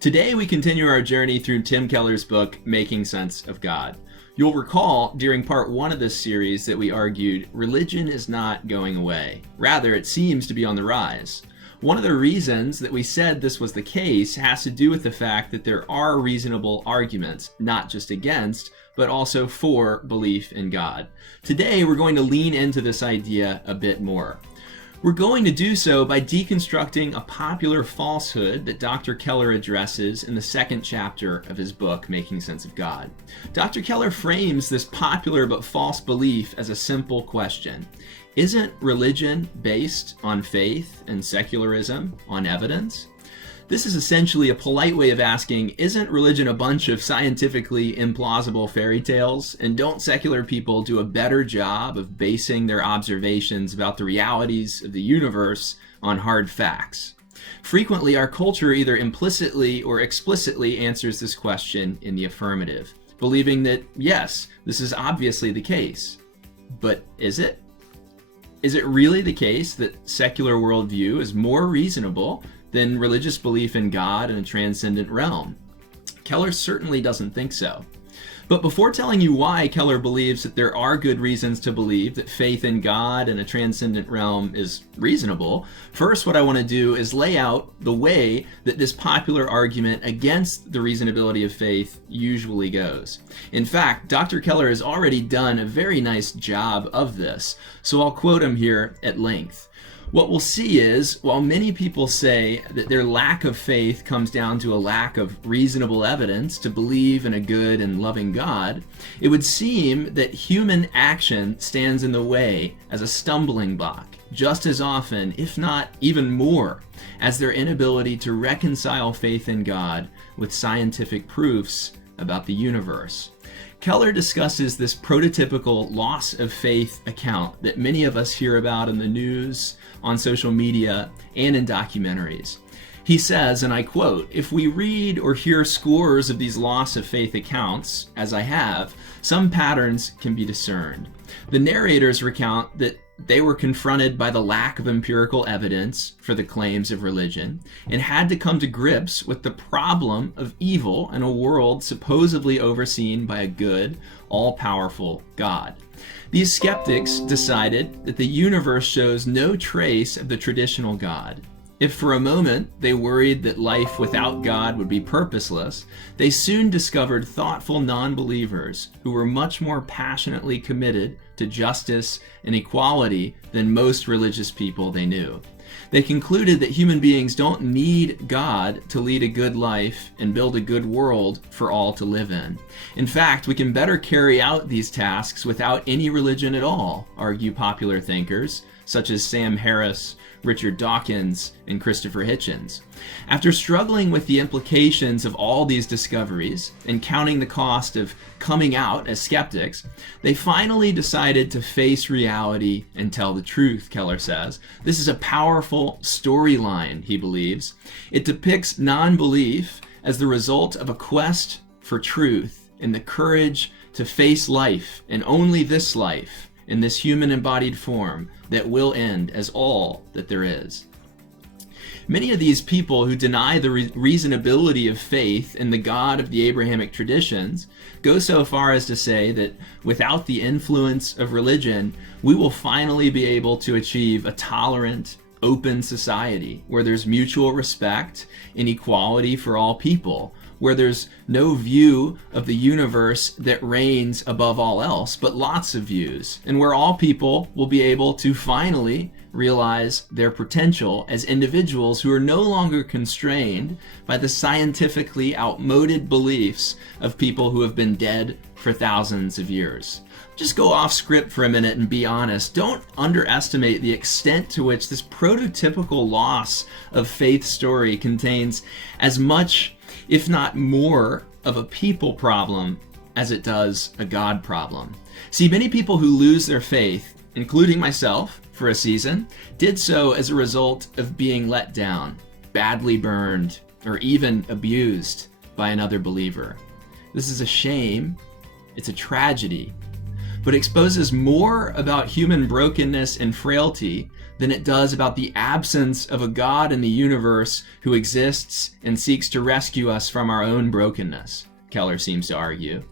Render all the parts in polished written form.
Today we continue our journey through Tim Keller's book, Making Sense of God. You'll recall during part 1 of this series that we argued religion is not going away. Rather, it seems to be on the rise. One of the reasons that we said this was the case has to do with the fact that there are reasonable arguments, not just against, but also for belief in God. Today we're going to lean into this idea a bit more. We're going to do so by deconstructing a popular falsehood that Dr. Keller addresses in the second chapter of his book, Making Sense of God. Dr. Keller frames this popular but false belief as a simple question. Isn't religion based on faith and secularism, on evidence? This is essentially a polite way of asking, isn't religion a bunch of scientifically implausible fairy tales? And don't secular people do a better job of basing their observations about the realities of the universe on hard facts? Frequently, our culture either implicitly or explicitly answers this question in the affirmative, believing that, yes, this is obviously the case. But is it? Is it really the case that secular worldview is more reasonable than religious belief in God and a transcendent realm? Keller certainly doesn't think so. But before telling you why Keller believes that there are good reasons to believe that faith in God and a transcendent realm is reasonable, first what I want to do is lay out the way that this popular argument against the reasonability of faith usually goes. In fact, Dr. Keller has already done a very nice job of this, so I'll quote him here at length. What we'll see is, while many people say that their lack of faith comes down to a lack of reasonable evidence to believe in a good and loving God, it would seem that human action stands in the way as a stumbling block, just as often, if not even more, as their inability to reconcile faith in God with scientific proofs about the universe. Keller discusses this prototypical loss of faith account that many of us hear about in the news, on social media, and in documentaries. He says, and I quote, "If we read or hear scores of these loss of faith accounts, as I have, some patterns can be discerned. The narrators recount that they were confronted by the lack of empirical evidence for the claims of religion and had to come to grips with the problem of evil in a world supposedly overseen by a good, all-powerful God. These skeptics decided that the universe shows no trace of the traditional God. If for a moment they worried that life without God would be purposeless, they soon discovered thoughtful non-believers who were much more passionately committed to justice and equality than most religious people they knew. They concluded that human beings don't need God to lead a good life and build a good world for all to live in. In fact, we can better carry out these tasks without any religion at all, argue popular thinkers such as Sam Harris, Richard Dawkins, and Christopher Hitchens. After struggling with the implications of all these discoveries and counting the cost of coming out as skeptics, they finally decided to face reality and tell the truth, Keller says. This is a powerful storyline, he believes. It depicts non-belief as the result of a quest for truth and the courage to face life, and only this life, in this human embodied form that will end as all that there is. Many of these people who deny the reasonability of faith in the God of the Abrahamic traditions go so far as to say that without the influence of religion, we will finally be able to achieve a tolerant, open society where there's mutual respect and equality for all people, where there's no view of the universe that reigns above all else, but lots of views, and where all people will be able to finally realize their potential as individuals who are no longer constrained by the scientifically outmoded beliefs of people who have been dead for thousands of years. Just go off script for a minute and be honest. Don't underestimate the extent to which this prototypical loss of faith story contains as much, if not more, of a people problem as it does a God problem. See, many people who lose their faith, including myself for a season, did so as a result of being let down, badly burned, or even abused by another believer. This is a shame. It's a tragedy. but exposes more about human brokenness and frailty than it does about the absence of a God in the universe who exists and seeks to rescue us from our own brokenness, Keller seems to argue.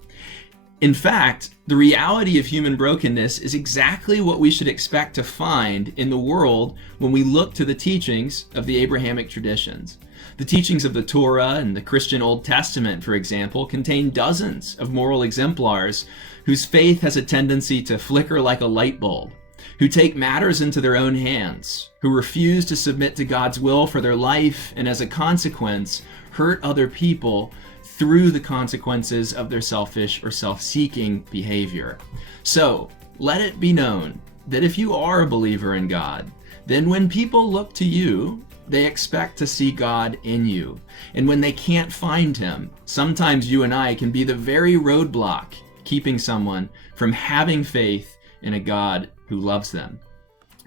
In fact, the reality of human brokenness is exactly what we should expect to find in the world when we look to the teachings of the Abrahamic traditions. The teachings of the Torah and the Christian Old Testament, for example, contain dozens of moral exemplars whose faith has a tendency to flicker like a light bulb, who take matters into their own hands, who refuse to submit to God's will for their life, and as a consequence, hurt other people through the consequences of their selfish or self-seeking behavior. So, let it be known that if you are a believer in God, then when people look to you, they expect to see God in you. And when they can't find him, sometimes you and I can be the very roadblock keeping someone from having faith in a God who loves them.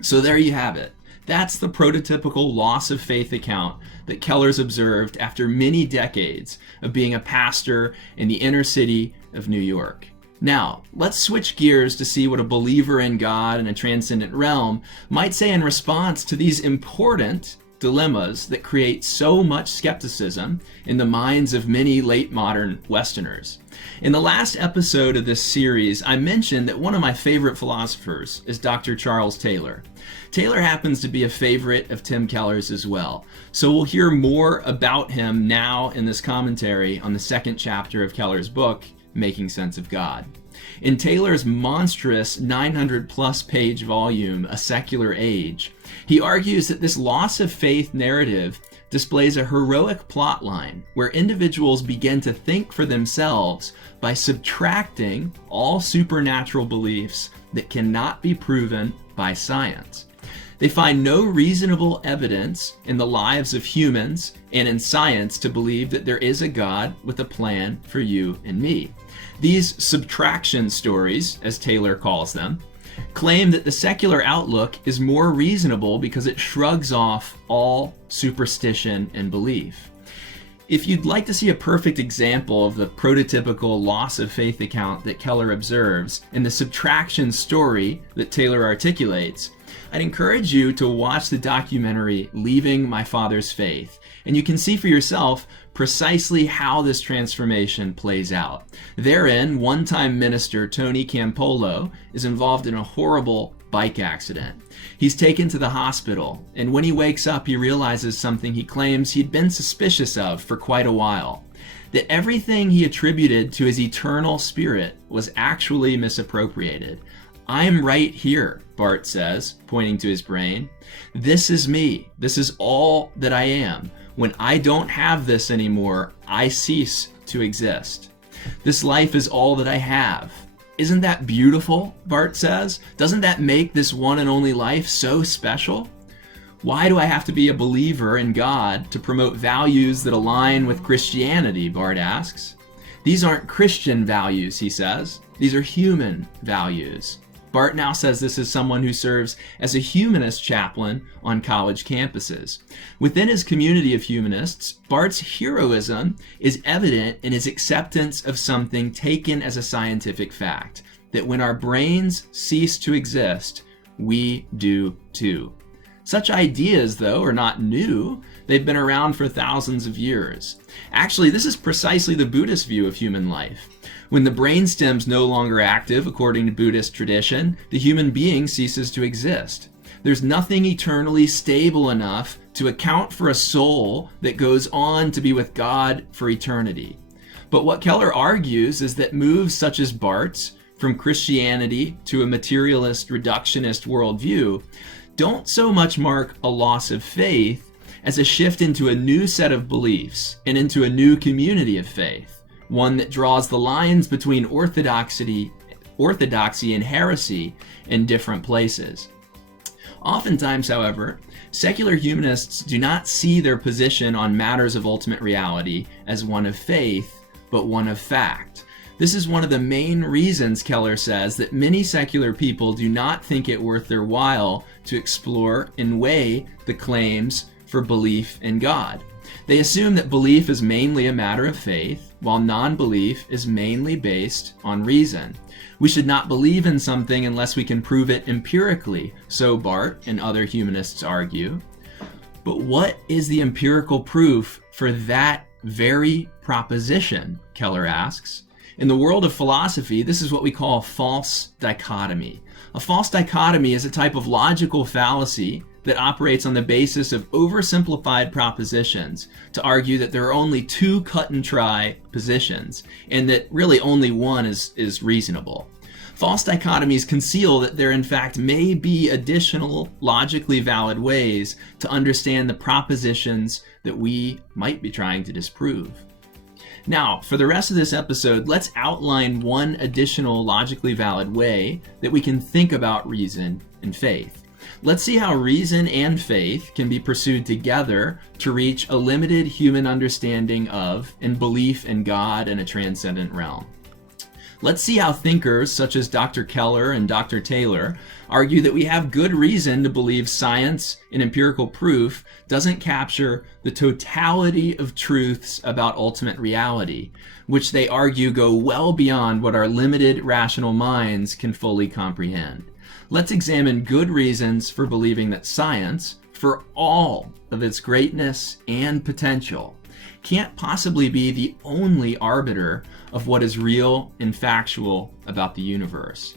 So there you have it. That's the prototypical loss of faith account that Keller's observed after many decades of being a pastor in the inner city of New York. Now, let's switch gears to see what a believer in God in a transcendent realm might say in response to these important dilemmas that create so much skepticism in the minds of many late modern Westerners. In the last episode of this series, I mentioned that one of my favorite philosophers is Dr. Charles Taylor. Taylor happens to be a favorite of Tim Keller's as well, so we'll hear more about him now in this commentary on the second chapter of Keller's book, Making Sense of God. In Taylor's monstrous 900-plus page volume, A Secular Age, he argues that this loss of faith narrative displays a heroic plotline where individuals begin to think for themselves by subtracting all supernatural beliefs that cannot be proven by science. They find no reasonable evidence in the lives of humans and in science to believe that there is a God with a plan for you and me. These subtraction stories, as Taylor calls them, claim that the secular outlook is more reasonable because it shrugs off all superstition and belief. If you'd like to see a perfect example of the prototypical loss of faith account that Keller observes and the subtraction story that Taylor articulates, I'd encourage you to watch the documentary Leaving My Father's Faith, and you can see for yourself precisely how this transformation plays out. Therein, one-time minister Tony Campolo is involved in a horrible bike accident. He's taken to the hospital, and when he wakes up, he realizes something he claims he'd been suspicious of for quite a while. That everything he attributed to his eternal spirit was actually misappropriated. "I'm right here," Bart says, pointing to his brain. "This is me. This is all that I am. When I don't have this anymore, I cease to exist. This life is all that I have." "Isn't that beautiful?" Bart says. "Doesn't that make this one and only life so special?" "Why do I have to be a believer in God to promote values that align with Christianity?" Bart asks. "These aren't Christian values," he says. "These are human values." Bart now says this is someone who serves as a humanist chaplain on college campuses. Within his community of humanists, Bart's heroism is evident in his acceptance of something taken as a scientific fact, that when our brains cease to exist, we do too. Such ideas, though, are not new. They've been around for thousands of years. Actually, this is precisely the Buddhist view of human life. When the brainstem's no longer active, according to Buddhist tradition, the human being ceases to exist. There's nothing eternally stable enough to account for a soul that goes on to be with God for eternity. But what Keller argues is that moves such as Bart's, from Christianity to a materialist reductionist worldview, don't so much mark a loss of faith as a shift into a new set of beliefs and into a new community of faith, one that draws the lines between orthodoxy and heresy in different places. Oftentimes, however, secular humanists do not see their position on matters of ultimate reality as one of faith, but one of fact. This is one of the main reasons, Keller says, that many secular people do not think it worth their while to explore and weigh the claims for belief in God. They assume that belief is mainly a matter of faith, while non-belief is mainly based on reason. We should not believe in something unless we can prove it empirically, so Barth and other humanists argue. But what is the empirical proof for that very proposition, Keller asks. In the world of philosophy, this is what we call a false dichotomy. A false dichotomy is a type of logical fallacy that operates on the basis of oversimplified propositions to argue that there are only two cut and dry positions and that really only one is reasonable. False dichotomies conceal that there in fact may be additional logically valid ways to understand the propositions that we might be trying to disprove. Now, for the rest of this episode, let's outline one additional logically valid way that we can think about reason and faith. Let's see how reason and faith can be pursued together to reach a limited human understanding of and belief in God and a transcendent realm. Let's see how thinkers such as Dr. Keller and Dr. Taylor argue that we have good reason to believe science and empirical proof doesn't capture the totality of truths about ultimate reality, which they argue go well beyond what our limited rational minds can fully comprehend. Let's examine good reasons for believing that science, for all of its greatness and potential, can't possibly be the only arbiter of what is real and factual about the universe.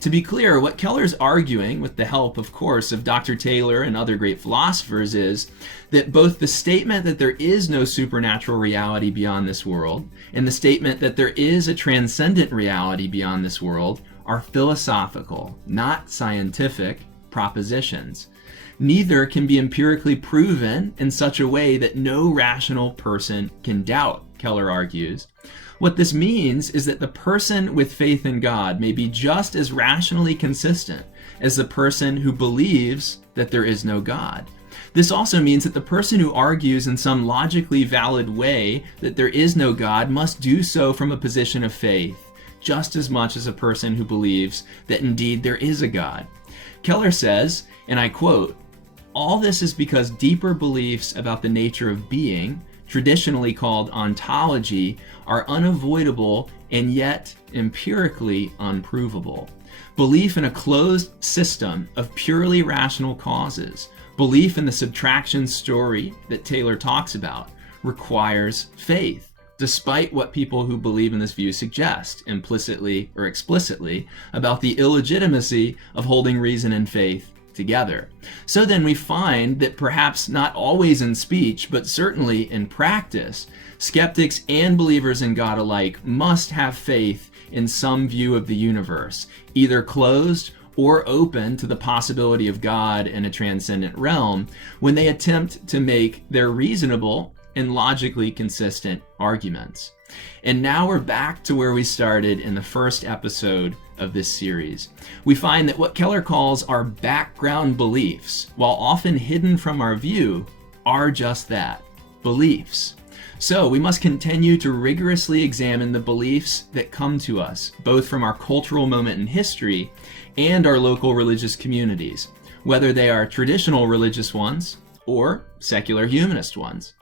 To be clear, what Keller's arguing, with the help, of course, of Dr. Taylor and other great philosophers, is that both the statement that there is no supernatural reality beyond this world and the statement that there is a transcendent reality beyond this world are philosophical, not scientific, propositions. Neither can be empirically proven in such a way that no rational person can doubt, Keller argues. What this means is that the person with faith in God may be just as rationally consistent as the person who believes that there is no God. This also means that the person who argues in some logically valid way that there is no God must do so from a position of faith, just as much as a person who believes that indeed there is a God. Keller says, and I quote, "All this is because deeper beliefs about the nature of being, traditionally called ontology, are unavoidable and yet empirically unprovable. Belief in a closed system of purely rational causes, belief in the subtraction story that Taylor talks about, requires faith, despite what people who believe in this view suggest, implicitly or explicitly, about the illegitimacy of holding reason and faith together. So then we find that perhaps not always in speech, but certainly in practice, skeptics and believers in God alike must have faith in some view of the universe, either closed or open to the possibility of God in a transcendent realm, when they attempt to make their reasonable and logically consistent arguments. And now we're back to where we started in the first episode of this series. We find that what Keller calls our background beliefs, while often hidden from our view, are just that, beliefs. So we must continue to rigorously examine the beliefs that come to us, both from our cultural moment in history and our local religious communities, whether they are traditional religious ones or secular humanist ones.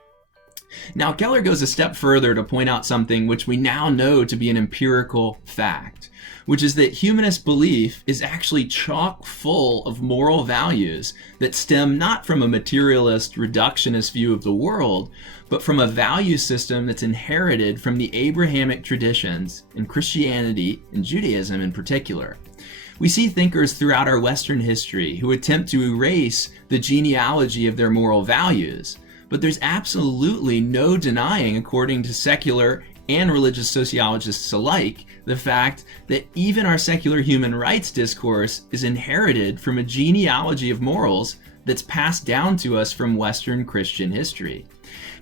Now, Keller goes a step further to point out something which we now know to be an empirical fact, which is that humanist belief is actually chock full of moral values that stem not from a materialist, reductionist view of the world, but from a value system that's inherited from the Abrahamic traditions in Christianity and Judaism in particular. We see thinkers throughout our Western history who attempt to erase the genealogy of their moral values, but there's absolutely no denying, according to secular and religious sociologists alike, the fact that even our secular human rights discourse is inherited from a genealogy of morals that's passed down to us from Western Christian history.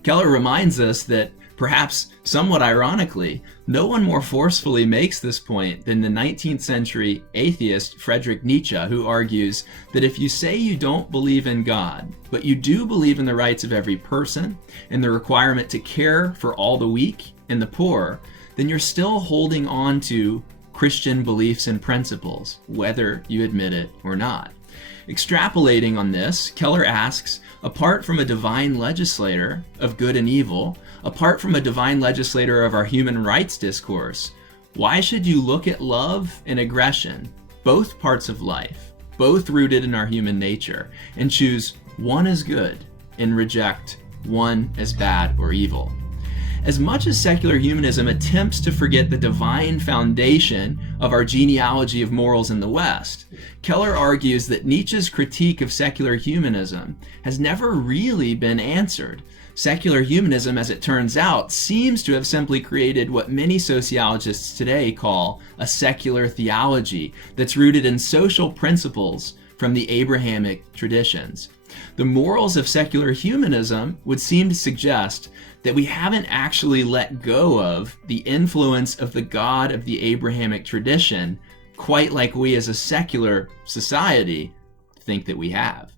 Keller reminds us that, perhaps somewhat ironically, no one more forcefully makes this point than the 19th century atheist Friedrich Nietzsche, who argues that if you say you don't believe in God, but you do believe in the rights of every person and the requirement to care for all the weak and the poor, then you're still holding on to Christian beliefs and principles, whether you admit it or not. Extrapolating on this, Keller asks, apart from a divine legislator of good and evil, apart from a divine legislator of our human rights discourse, why should you look at love and aggression, both parts of life, both rooted in our human nature, and choose one as good and reject one as bad or evil? As much as secular humanism attempts to forget the divine foundation of our genealogy of morals in the West, Keller argues that Nietzsche's critique of secular humanism has never really been answered. Secular humanism, as it turns out, seems to have simply created what many sociologists today call a secular theology that's rooted in social principles from the Abrahamic traditions. The morals of secular humanism would seem to suggest that we haven't actually let go of the influence of the God of the Abrahamic tradition quite like we as a secular society think that we have.